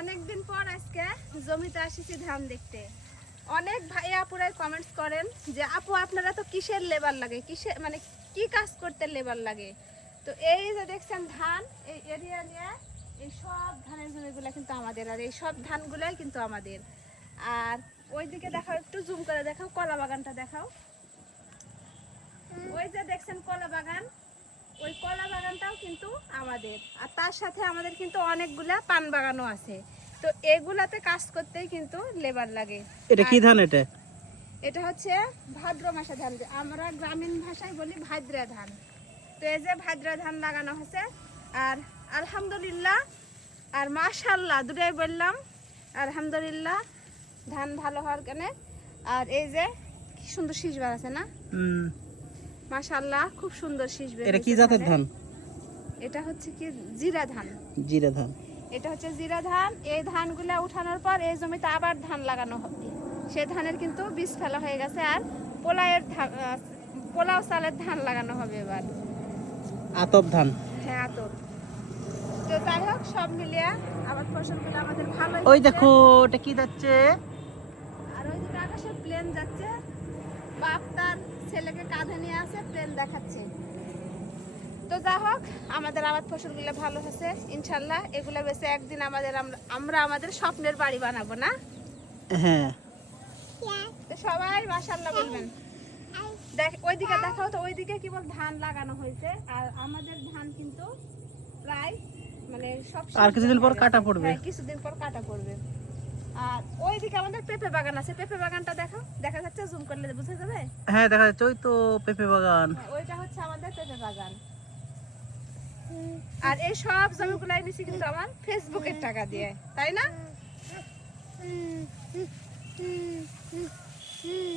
অনেকদিন পর আজকে জমিতে আসিছি ধান দেখতে। অনেক ভাই আপুরাই কমেন্টস করেন যে আপু আপনারা তো কিসের লেবার লাগে, কিসের মানে কি কাজ করতে লেবার লাগে। তো এই যে দেখছেন ধান, এই এরিয়া নিয়ে এই সব ধানের জমিগুলো কিন্তু আমাদের, আর এই সব ধানগুলাই কিন্তু আমাদের। আর ওইদিকে দেখাও, একটু জুম করে দেখাও, কলা বাগানটা দেখাও। ওই যে দেখছেন কলা বাগান, ওই কলা বাগানটাও কিন্তু আমাদের। আর তার সাথে আমাদের কিন্তু অনেকগুলা পান বাগানও আছে। তো এগুলাতে কাজ করতেই কিন্তু লেবার লাগে। এটা কি ধান? এটা হচ্ছে ভাদ্র মাসে ধান, আমরা গ্রামীণ ভাষায় বলি ভাদ্রা ধান। তো এই যে ভাদ্রা ধান লাগানো হয়েছে। আর আলহামদুলিল্লাহ আর মাশাআল্লাহ দুটাই বললাম, আলহামদুলিল্লাহ ধান ভালো হওয়ার কারণে। আর এই যে কি সুন্দর শীষ বার আছে না, মাশাআল্লাহ খুব সুন্দর শীষ বের। এটা কি জাতের ধান? এটা হচ্ছে কি জিরা ধান। জিরা ধান, এটা হচ্ছে জিরা ধান। এই ধানগুলা উঠানোর পর এই জমিতে আবার ধান লাগানো হবে। সেই ধানের কিন্তু বীজ ফেলা হয়ে গেছে। আর পোলাও চালের ধান লাগানো হবে এবার। আতপ ধান। হ্যাঁ, আতপ। তো যাই হোক, সব মিলিয়ে আবার ফসলগুলো আমাদের ভালো। ওই দেখো ওটা কি যাচ্ছে। আর ওই দিকে আকাশে প্লেন যাচ্ছে, বাপ তার ছেলেকে কাঁধে নিয়ে আছে, প্লেন দেখাচ্ছে। তো যাই হোক, আমাদের আবাদ ফসলগুলো ভালো হচ্ছে ইনশাল্লাহ। এগুলো বেঁচে একদিন আমরা আমাদের স্বপ্নের বাড়ি বানাবো না? হ্যাঁ। তো সবাই মাশাআল্লাহ বলবেন। দেখ ওইদিকে দেখাও তো, ওইদিকে কেবল ধান লাগানো হয়েছে। আর আমাদের ধান কিন্তু প্রায় মানে সব আর কিছুদিন পর কাটা পড়বে। হ্যাঁ, কিছুদিন পর কাটা পড়বে। আর ওইদিকে আমাদের পেঁপে বাগান আছে। পেঁপে বাগানটা দেখাও, দেখা যাচ্ছে? জুম করলে বোঝা যাবে। হ্যাঁ দেখা যাচ্ছে, ওই তো পেঁপে বাগান। ওইটা হচ্ছে আমাদের পেঁপে বাগান। আর এই সব জমিগুলাই নিছি কিন্তু আমার ফেসবুকের টাকা দিয়ে, তাই না?